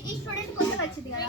ఈ స్టూడెంట్ కొంచెం వచ్చింది కదా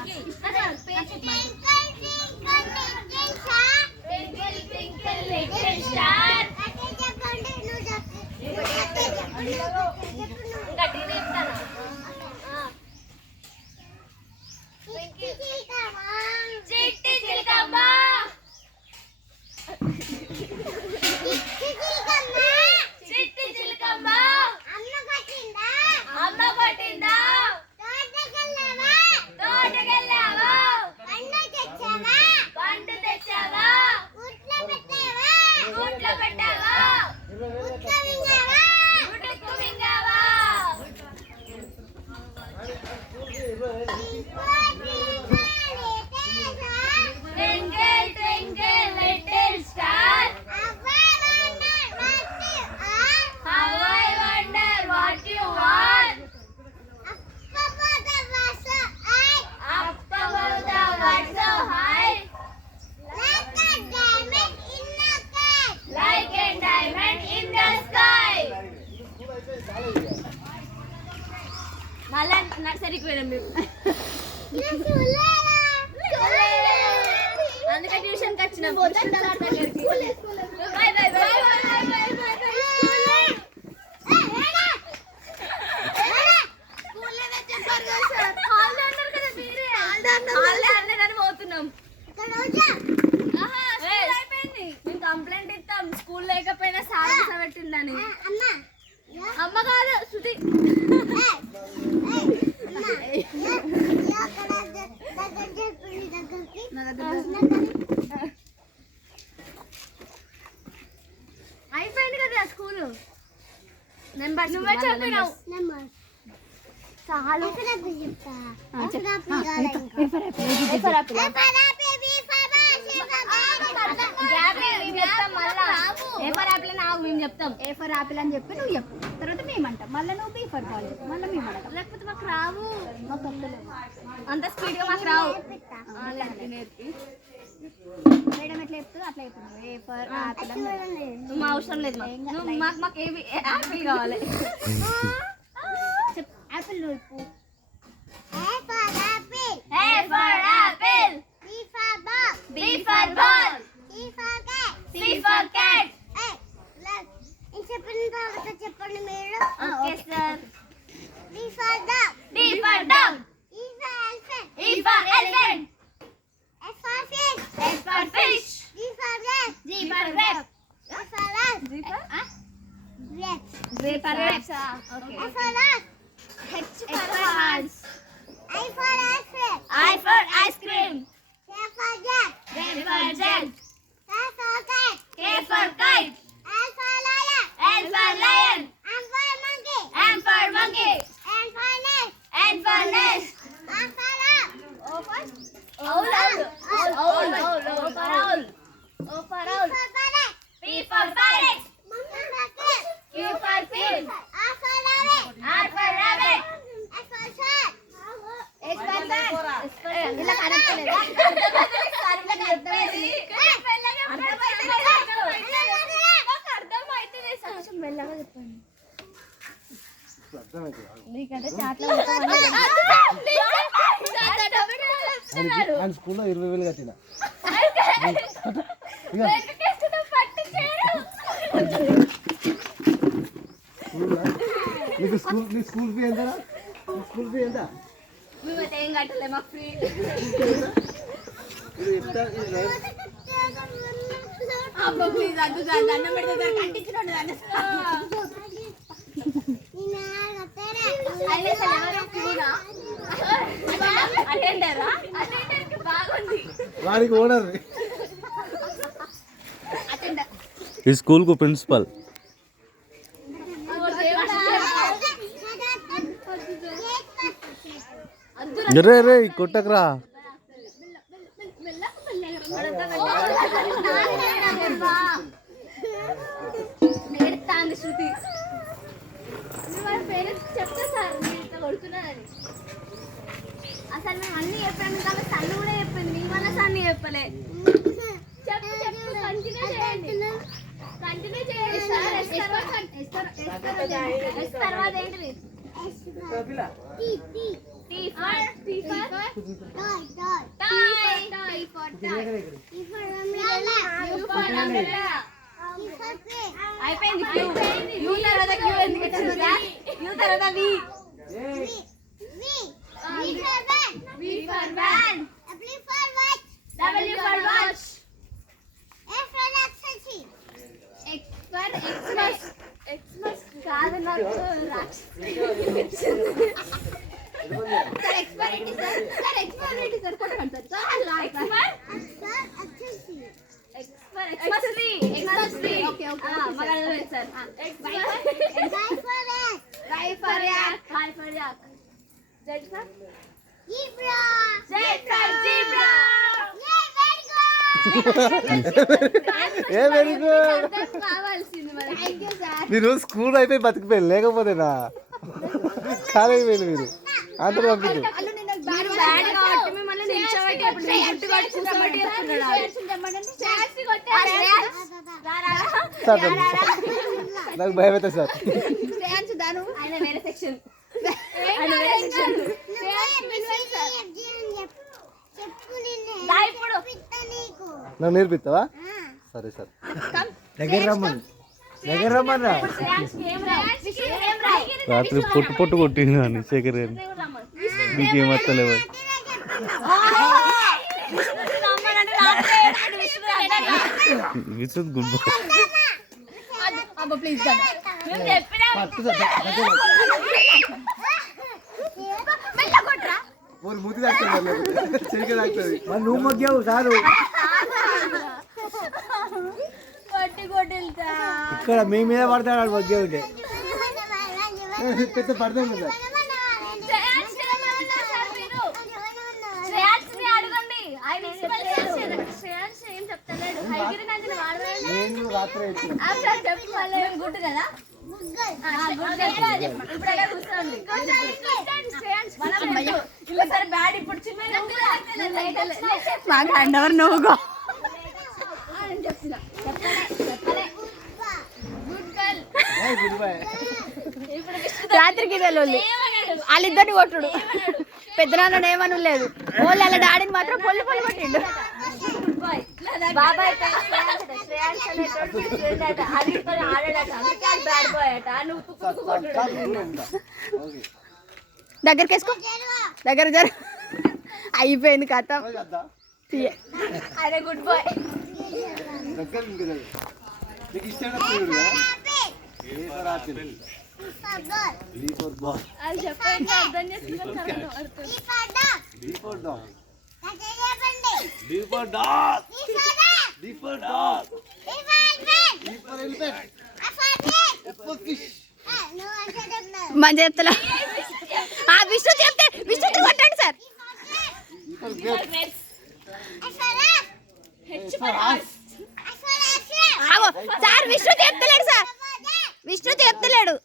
మళ్ళా నర్సరీకి పోయినాం మేము అందుకే ట్యూషన్కి వచ్చినాం పోతున్నాం మేము కంప్లైంట్ ఇస్తాం స్కూల్ లేకపోయినా సార్ పెట్టిందని అమ్మ కాదు శృతి అయిపోయింది కదా స్కూల్ నెంబర్ నువ్వే చెప్పినావు చాలు మేము చెప్తాం ఏ ఫర్ ఆపిల్ అని చెప్పి నువ్వు చెప్పు తర్వాత మేమంటాం మళ్ళీ నువ్వు బీ ఫర్ బాల్ చెప్పు మళ్ళీ మేము అంటాం లేకపోతే మాకు రావు మాకు అంత స్పీడ్గా మాకు రావు మేడం ఎట్లా చెప్తుంది అట్లా చెప్తున్నావు ఏ ఫర్ ఆపిల్ మా అవసరం లేదు మాకు మాకు ఏవి ఆపిల్ కావాలి చెప్పు ఆపిల్ నువ్వు చెప్పు B for ball. C for cat. C for cat. చెప్పండి మీరు okay sir D for dog. D for dog. E for elephant. E for elephant. F for fish. F for fish. G for grape. G for grape. F for rat. G for grapes. G for grapes. Okay. F for rat. H for horse. I for ice cream. I for ice cream. K for jet. K for jet. K for kite. K for kite. L for lion. L for lion. M for monkey. M for monkey. N for nest. N for nest. O for owl. O for owl. Owl. O for owl. O for owl. P for parrot. P for parrot. Q for fish. R for rabbit. R for rabbit. S for shark. S for shark. ఇలా కరెక్ట్లేదా కొంచెం మెల్లగా చెప్పండి నీకంటే చాట్ల స్కూల్లో 20,000 కట్టిన school fee ఎంత school fee ఎంత మేమైతే ఏం కట్టలే మాకు ఫ్రీ అబ్బా ప్లీజ్ అద్దు దండం పెడితే కంటించినోడు దాన్ని అటెండరా అటెండర్కి బాగుంది వాడికి ఓనర్ ఈ స్కూల్ కు ప్రిన్సిపల్ రే రే కొట్టకరా నేర్తాంది శృతి పేరెంట్స్ చెప్తా సార్ ఇట్లా కొడుతున్నారని అసలు మేము అన్ని చెప్పాము కాబట్టి సన్ను కూడా చెప్పింది మీ వల్ల సన్ని చెప్పలే చెప్పు చెప్పు కంటిన్యూ చేయండి కంటిన్యూ చేయండి సార్ తర్వాత ఏంటిది T T for tie. T for umbrella. U for umbrella. అయిపోయింది క్యూ. యు తర్వాత క్యూ ఎందుకు వచ్చింది? యు తర్వాత వి. V for van. W for watch. X for Xmas. Xmas కాదు నాకు సార్ ఎక్స్పైరీ సార్ కొట్టండి సార్ ఎక్స్పైరీ ఓకే మగలేదు sir Y for yak. Z for zebra. A very good. కావాల్సింది మరి. Thank you sir. మీరు స్కూల్ అయిపోయి బతికిపోయి లేకపోతేనా కాలేజ్ పోయింది మీరు అందరూ పంపించు. మీరు బ్యాడ్ కాబట్టి మిమ్మల్ని నిల్చోబెట్టి ఇప్పుడు గుట్టు కొట్టి కూర్చోబెట్టి చేస్తున్నాడు. సార్ నాకు భయం అవుతుంది సార్. ఆయన వేరే సెక్షన్ నాకు నేర్పిస్తావా? సరే సార్ దగ్గర రమ్మన్నా. రాత్రి పొట్టు కొట్టింది అని శేఖర్ గారిని. నీకేమత్తలేవు విసుద్ గుడ్ మూతి తాకుతుంది చెరికే తాకుతుంది. మరి నువ్వు మొగ్గావు సారు ఇక్కడ మీ మీద పడతాడు మొగ్గే ఉంటే పెద్ద పడతాం కదా. నేను రాత్రి గుడ్ కదా మాకు అండవర్ నువ్వుగో రాత్రికి వాళ్ళిద్దరిని కొట్టుడు. పెద్దనాన్న ఏమను లేదు, వాళ్ళు వాళ్ళ డాడీని మాత్రం పొల్లి కొట్టిండు. దగ్గరికి వేసుకో, దగ్గర జర అయిపోయింది కథ. అదే గుడ్ బాయ్. మంచి చెప్తలే విష్ణు చెప్తే విష్ణు కొట్టండి సార్. సార్ విష్ణు చెప్తలేడు, సార్ విష్ణు చెప్తలేడు.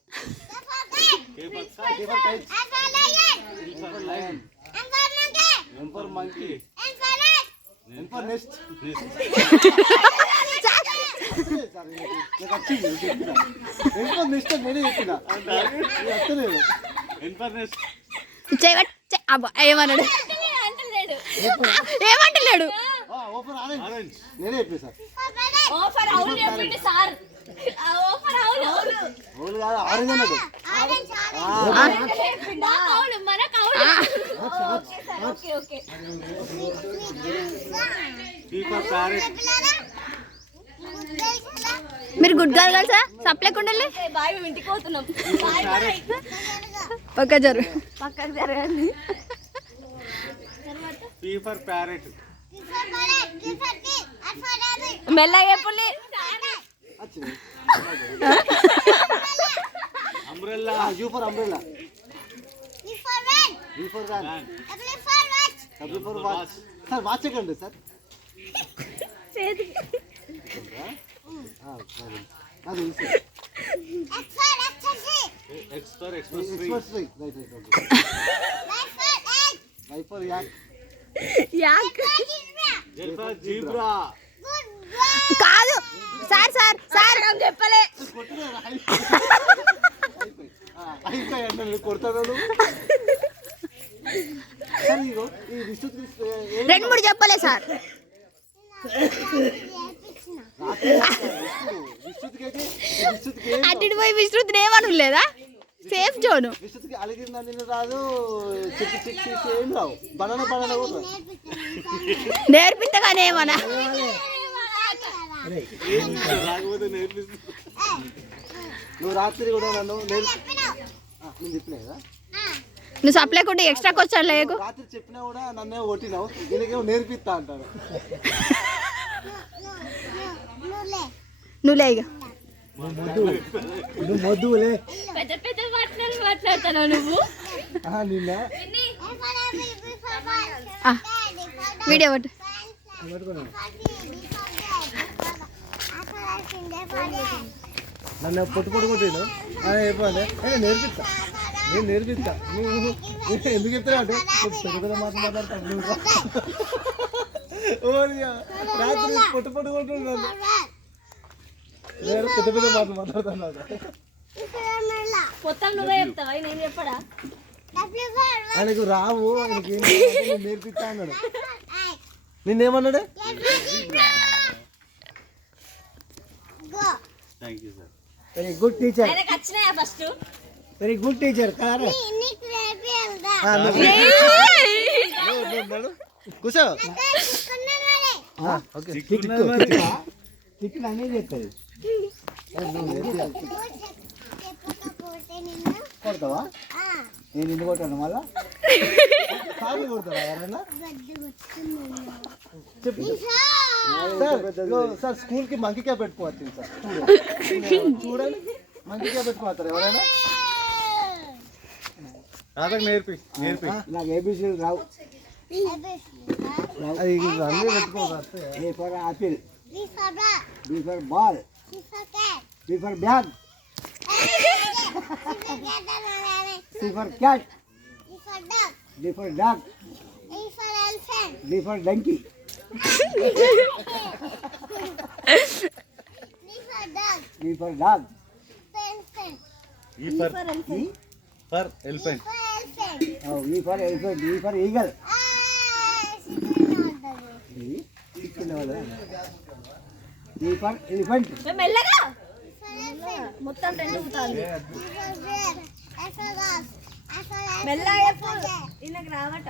ఏమన్నాడు ఏమంటలేడు. నేనే చెప్పి సార్ ఆరెంజ్ అన్నాడు. మీరు గుడ్ గర్ల్ కదా సప్లైకుండా ఇంటికి పోతున్నాం. పక్క జరు పక్కకు జరగండి. మెల్లగా పుల్లి umbrella. U for umbrella. V for van. W for watch. Sir, watch ekandi sir. Sedi. Adi sir. X for Xmas tree. Right. Y for yak. Z for zebra. కాదు సార్ చెప్పలే. సార్ ఇగో ఈ విష్ణుకి రెండు మూడు చెప్పలే సార్. విష్ణుకి అటు పోయి విస్తృతి ఏమనలేదా? Safe zone. విష్ణుకి అలిగిరి నందిని రాదు, చెట్టు చెట్టు ఏం రావు, బనానా బనానా కూడా నేర్పిస్తగానే ఏమన్నా. రాకపోతే నేర్పిస్తు. నువ్వు రాత్రి కూడా నన్ను నేను చెప్పినా కదా, నువ్వు సప్లై కొట్టి ఎక్స్ట్రా వచ్చాడు లేకు. రాత్రి చెప్పినా కూడా నన్నే కొట్టినావు, దీనికేమో నేర్పిస్తా అంటాడు. నువ్వు లేక నువ్వు మొద్దులే పెద్ద పెద్ద మాట్లాడుతున్నావు నువ్వు. నిన్న వీడియో పట్టు. నన్ను పొట్టు పొట్టు కొట్టాడు. అయిపోయింది, నేర్పిస్తా, నేను నేర్పిస్తా. నువ్వు ఎందుకు చెప్తావు అంటే పెద్ద పెద్ద మాటలు మాట్లాడతావు నువ్వు. రాత్రి పొట్టు పొట్టు కొట్టున్నాను, నేను పెద్ద పెద్ద మాటలు మాట్లాడతాను. మొత్తం నువ్వే చెప్తావా, నేను చెప్పడా? ఆయనకు రావు, ఆయనకి ఏం నేర్పిస్తా అన్నాడు. నిన్నేమన్నాడు? వెరీ గుడ్ టీచర్, ఆయనకు వచ్చినాయా ఫస్ట్? Very good teacher. కూర్చో. టికెట్ అనేది చెప్తుంది. కొడతావా? నేను నిన్ను కొట్టాను మళ్ళా సార్లు కొడతావా ఎవరైనా? చెప్పు సార్. స్కూల్కి మంకీ క్యాప్ పెట్టుకోవచ్చు సార్. చూడండి, మంకీ క్యాప్ పెట్టుకోవస్తారు ఎవరైనా? నేర్పి నాకు ఏబిసి రావు, అది అన్నీ పెట్టుకోవచ్చు. A for apple, B for ball, B for bag, C for cat, D for dog, D for donkey, D for dog, E for elephant. E for elephant, E for eagle. E for elephant. మెల్లగా మొత్తం రెండు సార్లు మెల్లగా చెప్పు, ఈయనకు రావట.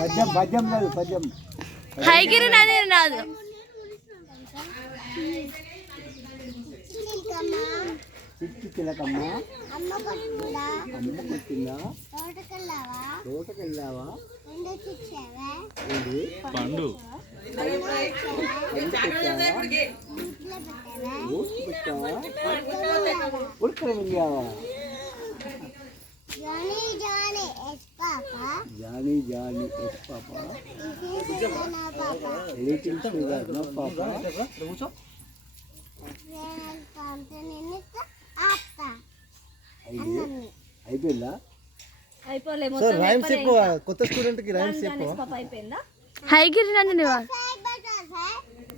పద్యం పద్యం లేదు, పద్యం. హైగిరి నది రాదు. చిట్టి చిలకమ్మ అమ్మ కొట్టిందా, తోటకెళ్ళావా, పండు ఉడకలు మింగావా, Johnny Johnny yes papa, little sugar no papa. అయిపోయిందా? అయిపోలేదు సార్ రైమ్స్ ఎక్కువ, కొత్త స్టూడెంట్ కి రైమ్స్ ఎక్కువ. అయిపోయిందా? హైగిరి నది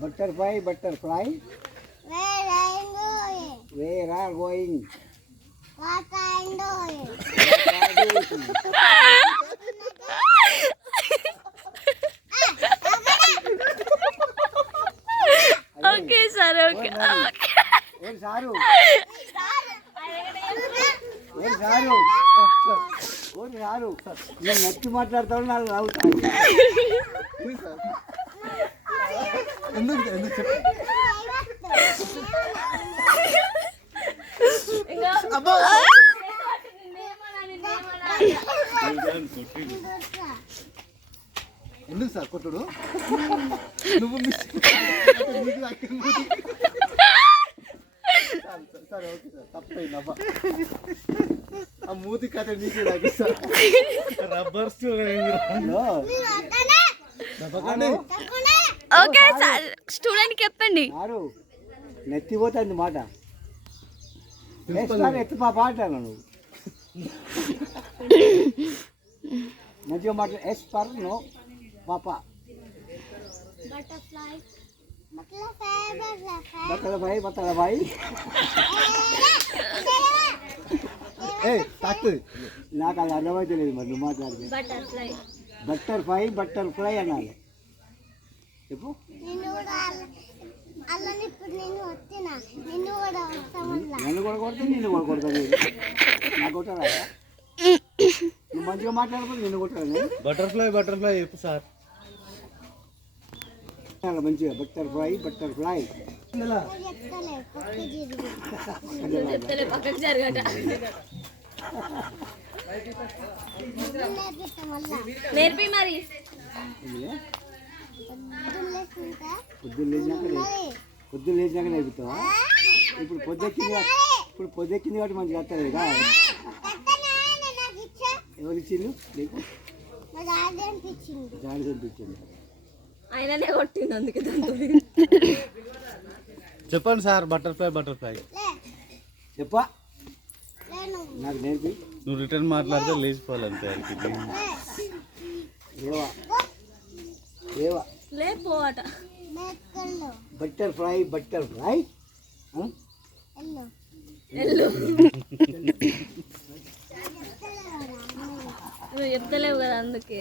butterfly butterfly where are going, okay sir. Okay ఏం సారు, ఏం సారు, ఓడి సారు, నేను నచ్చి మాట్లాడతాను, నాకు రావుతాను. ఎందుకు ఎందుకు చెప్పు. అబ్బా ఎందుకు సార్ కొట్టుడు? నువ్వు సరే ఓకే సార్, తప్పైంది అబ్బా. ఆ మూతి కథ నీకే లాగిస్తా. Rubber okay sir. స్టూడెంట్ చెప్పండి. నెత్తిపోతుంది మాట. ఎత్తు పాప అంటాను నువ్వు మంచిగా మాట్లాడు. ఎస్ ఫర్ నో పాప. బట్టల బాయ్ బట్టల బాయ్. ఏ తక్కువ నాకు అది అర్థమైతే లేదు మరి నువ్వు మాట్లాడితే బటర్ఫ్లై బటర్ఫ్లై అనాలి చెప్పు. నిన్ను కూడా అల్లని ఇప్పుడు నేను వచ్చినా నిన్ను కూడా వస్తామన్నా నన్ను కూడా కొడితే నిన్ను కూడా కొడతాను నాకు కొట్టారా నువ్వు మంచిగా మాట్లాడకపోతే నిన్ను కొట్టాను బటర్ఫ్లై చెప్పు సార్. మంచిగా బటర్ఫ్లై చెప్తలే పక్కకి జరగట నేర్పి మరి పొద్దున్న లేచినాక నేర్పుతావా? ఇప్పుడు పొద్దెక్కింది కాబట్టి మంచిగా వస్తుంది కదా. ఎవరు ఇచ్చిండు నీకు? జాలి అనిపించింది. ఆయననే కొట్టింది అందుకే దాంతో చెప్పండి సార్. బటర్ఫ్లై చెప్పా నాకు నేర్పి. నువ్వు రిటర్న్ మాట్లాడితే లేచిపోవాలి అంతే. ఏవా ఏవా లేపోవట బటర్ఫ్లై నువ్వు చెప్తలేవు కదా అందుకే